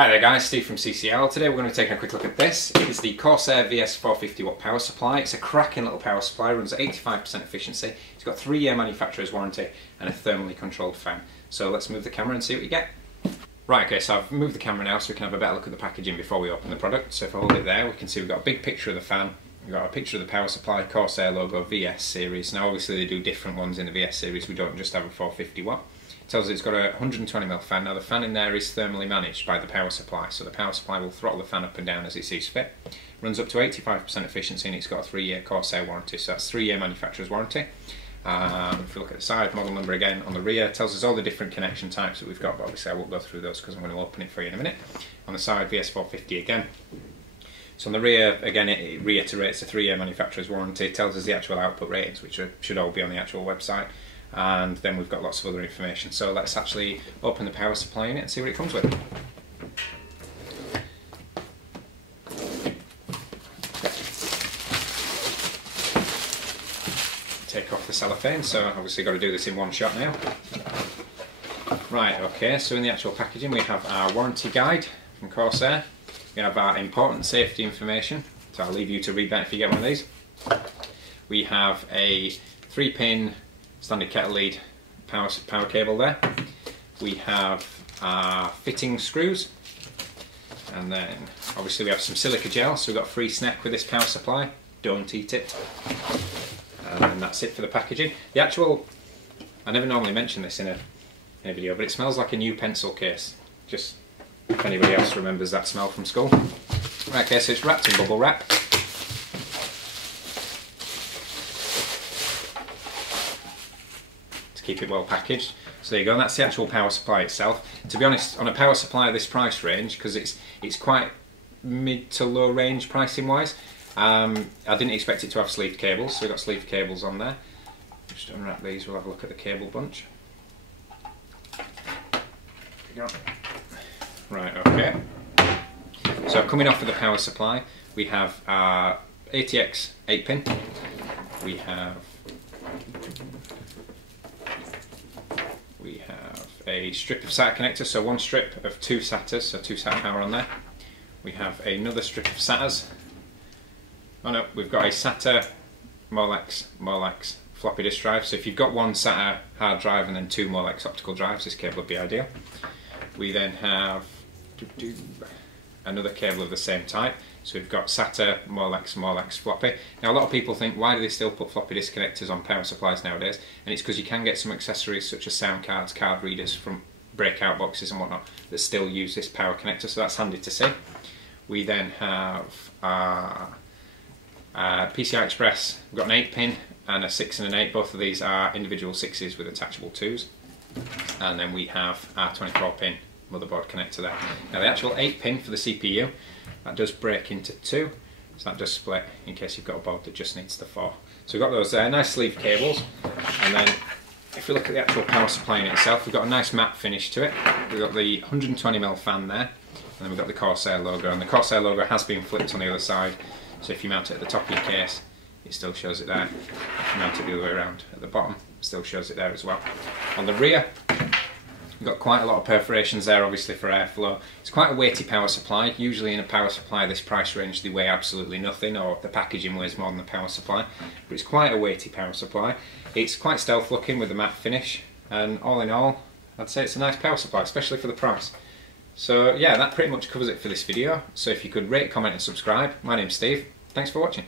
Hi there guys, Steve from CCL. Today we're going to be taking a quick look at this. It is the Corsair VS 450 watt power supply. It's a cracking little power supply, runs at 85% efficiency. It's got 3-year manufacturer's warranty and a thermally controlled fan. So let's move the camera and see what you get. Right, okay, so I've moved the camera now so we can have a better look at the packaging before we open the product. So if I hold it there, we can see we've got a big picture of the fan. We've got a picture of the power supply, Corsair logo, VS series. Now obviously they do different ones in the VS series, we don't just have a 450 watt. It tells us it's got a 120mm fan. Now the fan in there is thermally managed by the power supply, so the power supply will throttle the fan up and down as it sees fit. Runs up to 85% efficiency and it's got a 3-year Corsair warranty, so that's 3-year manufacturer's warranty. If we look at the side, model number again on the rear, it tells us all the different connection types that we've got, but obviously I won't go through those because I'm going to open it for you in a minute. On the side, VS450 again. So on the rear, again, it reiterates the 3-year manufacturer's warranty. It tells us the actual output ratings, which should all be on the actual website. And then we've got lots of other information. So let's actually open the power supply unit and see what it comes with. Take off the cellophane, so obviously got to do this in one shot now. Right, okay, so in the actual packaging we have our warranty guide from Corsair. We have our important safety information, so I'll leave you to read that if you get one of these. We have a 3-pin standard kettle lead power cable there. We have our fitting screws, and then obviously we have some silica gel, so we've got a free snack with this power supply. Don't eat it. And that's it for the packaging. The actual, I never normally mention this in a video, but it smells like a new pencil case. Just if anybody else remembers that smell from school. Right, okay, so it's wrapped in bubble wrap. To keep it well packaged. So there you go, and that's the actual power supply itself. To be honest, on a power supply of this price range, because it's quite mid to low range pricing wise, I didn't expect it to have sleeved cables, so we've got sleeved cables on there. Just unwrap these, we'll have a look at the cable bunch. Right, okay. So coming off of the power supply, we have our ATX 8-pin. We have a strip of SATA connectors, so one strip of 2 SATAs, so 2 SATA power on there. We have another strip of SATAs. Oh no, we've got a SATA Molex floppy disk drive, so if you've got one SATA hard drive and then 2 Molex optical drives, this cable would be ideal. We then have another cable of the same type, so we've got SATA, Molex floppy. Now a lot of people think, why do they still put floppy disk connectors on power supplies nowadays? And it's because you can get some accessories such as sound cards, card readers from breakout boxes and whatnot that still use this power connector, so that's handy to see. We then have PCI Express. We've got an 8-pin and a 6 and an 8. Both of these are individual 6s with attachable 2s. And then we have our 24-pin motherboard connector there. Now the actual 8-pin for the CPU, that does break into 2, so that does split in case you've got a board that just needs the 4. So we've got those there, nice sleeve cables, and then if we look at the actual power supply in itself, we've got a nice matte finish to it. We've got the 120mm fan there, and then we've got the Corsair logo, and the Corsair logo has been flipped on the other side, so if you mount it at the top of your case, it still shows it there. If you mount it the other way around at the bottom, it still shows it there as well. On the rear, we've got quite a lot of perforations there, obviously for airflow. It's quite a weighty power supply. Usually in a power supply this price range they weigh absolutely nothing, or the packaging weighs more than the power supply. But it's quite a weighty power supply. It's quite stealth looking with the matte finish, and all in all, I'd say it's a nice power supply, especially for the price. So yeah, that pretty much covers it for this video. So if you could rate, comment and subscribe. My name's Steve. Thanks for watching.